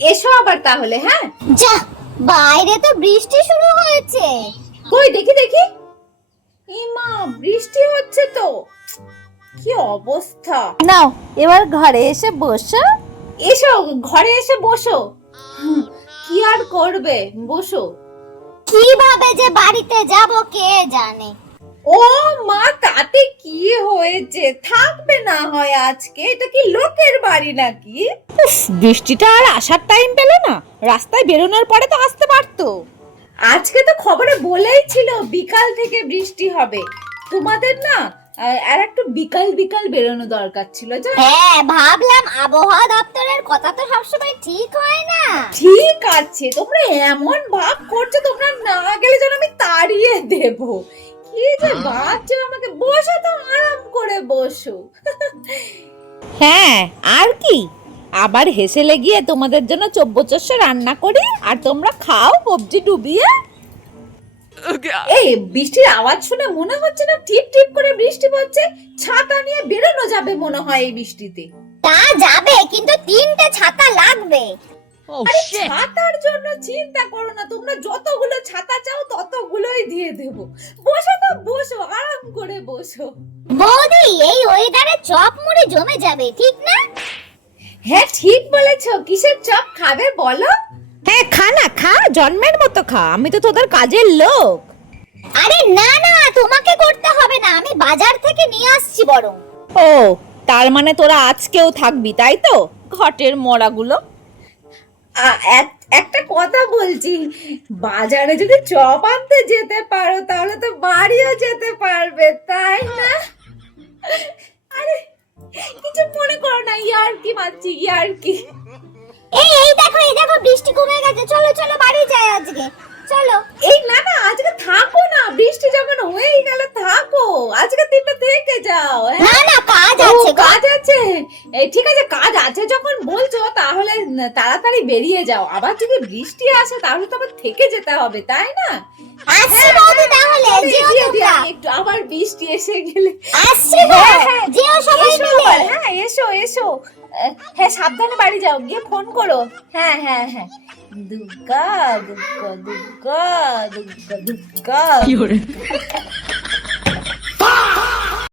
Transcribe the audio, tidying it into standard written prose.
এসো আবার তাহলে। হ্যাঁ, যা, বাইরে তো বৃষ্টি শুরু হয়েছে। কই দেখি দেখি। ইমা, বৃষ্টি হচ্ছে তো, কি অবস্থা। নাও এবার ঘরে এসে বসো। এসো, ঘরে এসে বসো। কি আর করবে, বসো। কিভাবে যে বাড়িতে যাব কে জানে। ও মা, তাতে কি হয়েছে, থাকবে না হয় আজকে। এটা কি লোকের বাড়ি নাকি? বৃষ্টিটা আর আসার টাইম পেলে না, রাস্তায় বেরোনোর পরে তো আসতে পারতো। আজকে তো খবরে বলেই ছিল বিকাল থেকে বৃষ্টি হবে। তোমাদের না আর একটু বিকাল বিকাল বেরোনো দরকার ছিল, জানো? হ্যাঁ, ভাবলাম আবহাওয়া দপ্তরের কথা তো সবসময় ঠিক হয় না। ঠিক আছে, তোমরা এমন ভাব করছো তোমরা না গেলে যেন আমি তাড়িয়ে দেব। কি যে ভাবছো আমাকে। বসো তো, আরাম করে বসো। হ্যাঁ, আর কি, আবার হেসে লেগিয়ে তোমাদের জন্য চব্বচস্য রান্না করি আর তোমরা খাও কবজি ডুবিয়ে। এই বৃষ্টির আওয়াজ শুনে মনে হচ্ছে না টিপ টিপ করে বৃষ্টি পড়ছে? ছাতা নিয়ে বেরোনো যাবে মনে হয় এই বৃষ্টিতে। তা যাবে, কিন্তু 3টে ছাতা লাগবে। আরে ছাতার জন্য চিন্তা করো না, তোমরা যতগুলো ছাতা চাও ততগুলোই দিয়ে দেব। বসো তো, বসো, আরাম করে বসো। বৌদি, এই ওয়েদারে চপ মুড়ি জমে যাবে, ঠিক না? হ্যাঁ, ঠিক বলেছো। কিসের চপ খাবে বলো? হ্যাঁ, খা না, খা, জন্মের মতো খা, আমি তো তোদের কাজের লোক। আরে না না, তোমাকে করতে হবে না, আমি বাজার থেকে নিয়ে আসছি বরং। ও, তার মানে তোরা আজকেও থাকবি তাই তো, ঘটের মরাগুলো। একটা কথা বলছি, বাজারে যদি চপ আনতে যেতে পারো তাহলে তো বাড়িও যেতে পারবে, তাই না? আরে কিছু মনে করো না, ইয়ার কি মারছি, ইয়ার কি। এই দেখো বৃষ্টি কমে গেছে, চলো চলো বাড়ি যাই আজকে, চলো। এই না না, আজকে থাকো না, বৃষ্টি যখন হয়েই গেল থাকো, আজকে দিনটা থেকে যাও। না না, কাজ ও, আছে গো। কাজ আছে। এই ঠিক আছে, কাজ আছে যখন বলছো তাহলে তাড়াতাড়ি বেরিয়ে যাও। আবার যদি বৃষ্টি আসে তাহলে তো আবার থেকে যেতে হবে, তাই না? আসছি বৌদি, তাহলে যেও তোমরা। একটু আবার বৃষ্টি এসে গেলে। আসছি গো, যেও সবাই এসো মিলে। আবার, হ্যাঁ এসো এসো। হ্যাঁ, সাবধানে বাড়ি যাও, গিয়ে ফোন করো। হ্যাঁ হ্যাঁ হ্যাঁ। দুর্গা দুর্গা দুর্গা দুর্গা দুর্গা।